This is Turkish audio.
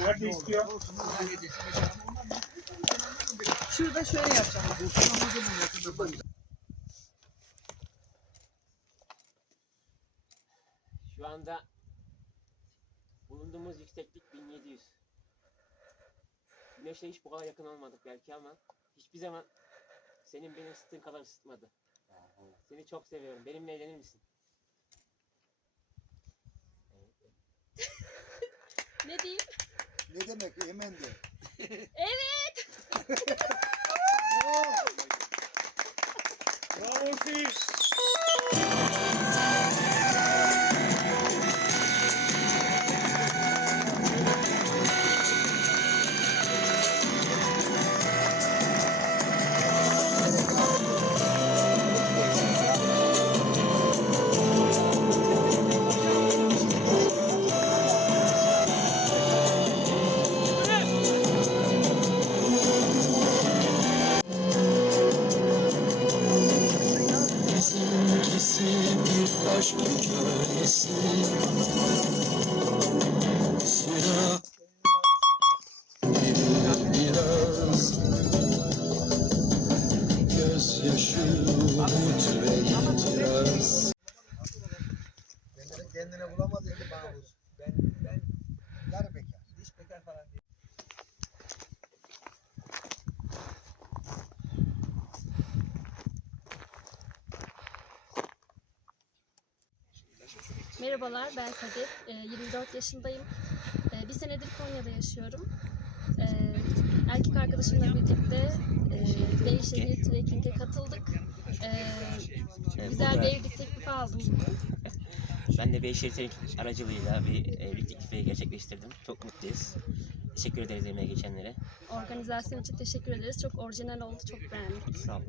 Nerede istiyor? Şurada şöyle yapacağım. Şu anda bulunduğumuz yükseklik 1700. Güneşe hiç bu kadar yakın olmadık belki ama hiçbir zaman senin beni ısıttığın kadar ısıtmadı. Seni çok seviyorum. Benimle evlenir misin? Ne diyeyim? Ne demek hemen de. Bravo Seyir. Gözyaşı, umut ve itiraz Merhabalar ben Sedef. Ee, 24 yaşındayım. Ee, bir senedir Konya'da yaşıyorum. Ee, erkek arkadaşımla birlikte e, Beyşehir Trekking'e katıldık. Güzel bir evlilik teklifi aldım bugün. Ben de Beyşehir Terik aracılığıyla bir evlilik teklifi gerçekleştirdim. Çok mutluyuz. Teşekkür ederiz emeğe geçenlere. Organizasyon için teşekkür ederiz. Çok orijinal oldu, çok beğendik. Sağ olun.